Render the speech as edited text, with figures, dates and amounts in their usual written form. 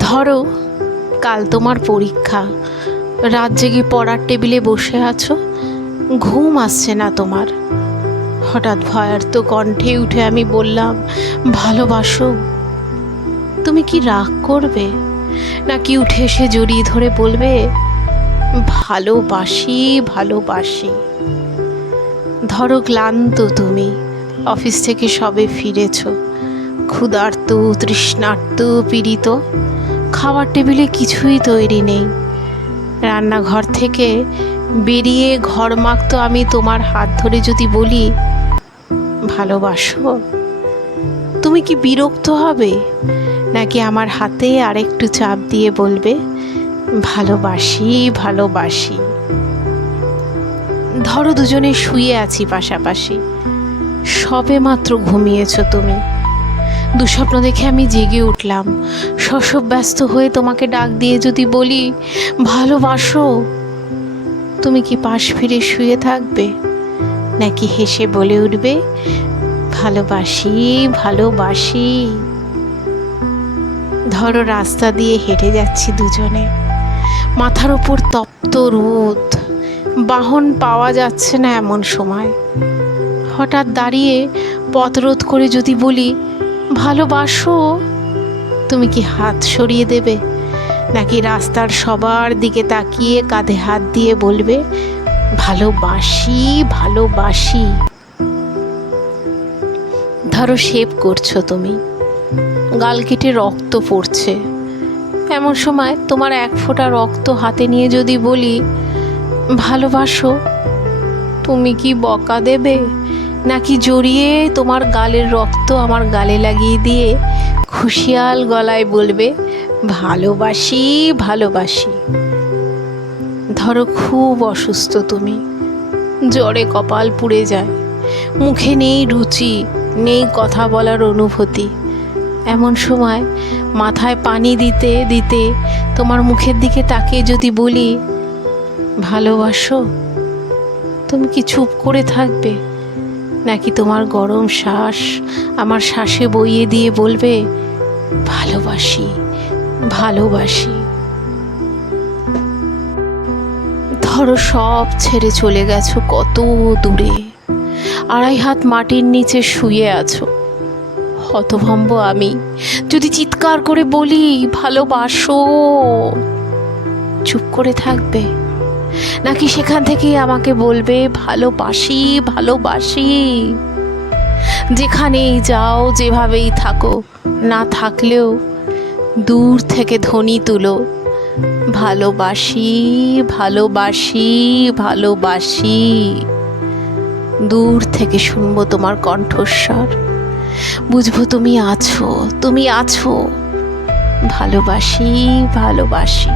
ধরো কাল তোমার পরীক্ষা, রাত জেগে পড়ার টেবিলে বসে আছো, ঘুম আসছে না তোমার। হঠাৎ ভয়ার্ত কণ্ঠে উঠে আমি বললাম, ভালোবাসো। তুমি কি রাগ করবে, নাকি উঠে এসে জড়িয়ে ধরে বলবে, ভালোবাসি ভালোবাসি? ধরো ক্লান্ত তুমি, অফিস থেকে সবে ফিরেছ, ক্ষুধার্ত তৃষ্ণার্ত পীড়িত, খাবার টেবিলে কিছুই তৈরি নেই। রান্নাঘর থেকে বেরিয়ে ঘর মাখতো আমি তোমার হাত ধরে যদি বলি, ভালোবাসো? তুমি কি বিরক্ত হবে, নাকি আমার হাতে আরেকটু চাপ দিয়ে বলবে, ভালোবাসি ভালোবাসি? ধরো দুজনে শুয়ে আছি পাশাপাশি, সবে মাত্র ঘুমিয়েছ তুমি। দুঃস্বপ্ন দেখে আমি জেগে উঠলাম, শশব ব্যস্ত হয়ে তোমাকে ডাক দিয়ে যদি বলি, ভালোবাসো? তুমি কি পাশ ফিরে শুয়ে থাকবে, নাকি হেসে বলে উঠবে, ভালোবাসি ভালোবাসি? ধরো রাস্তা দিয়ে হেঁটে যাচ্ছি দুজনে, মাথার ওপর তপ্ত রোদ, বাহন পাওয়া যাচ্ছে না এমন সময়। হঠাৎ দাঁড়িয়ে পথ রোধ করে যদি বলি, ভালোবাসো? তুমি কি হাত সরিয়ে দেবে, নাকি রাস্তার সবার দিকে তাকিয়ে কাঁধে হাত দিয়ে বলবে, ভালোবাসি ভালোবাসি? ধরো শেভ করছো তুমি, গাল কেটে রক্ত পড়ছে, এমন সময় তোমার এক ফোঁটা রক্ত হাতে নিয়ে যদি বলি, ভালোবাসো? তুমি কি বকা দেবে, নাকি জড়িয়ে তোমার গালের রক্ত আমার গালে লাগিয়ে দিয়ে খুশিয়াল গলায় বলবে, ভালোবাসি ভালোবাসি? ধরো খুব অসুস্থ তুমি, জ্বরে কপাল পুড়ে যায়, মুখে নেই রুচি, নেই কথা বলার অনুভূতি। এমন সময় মাথায় পানি দিতে দিতে তোমার মুখের দিকে তাকিয়ে যদি বলি, ভালোবাসো? তুমি কি চুপ করে থাকবে, নাকি তোমার গরম শ্বাস আমার শ্বাসে বইয়ে দিয়ে বলবে, ভালোবাসি ভালোবাসি? ধরো সব ছেড়ে চলে গেছো কত দূরে, 2.5 হাত মাটির নিচে শুয়ে আছো। হতভম্ব আমি যদি চিৎকার করে বলি, ভালোবাসো? চুপ করে থাকবে, নাকি সেখান থেকেই আমাকে বলবে, ভালোবাসি ভালোবাসি? যেখানেই যাও, যেভাবেই থাকো, না থাকলেও দূর থেকে ধ্বনি তুলো, ভালোবাসি ভালোবাসি ভালোবাসি। দূর থেকে শুনবো তোমার কণ্ঠস্বর, বুঝবো তুমি আছো, তুমি আছো। ভালোবাসি ভালোবাসি।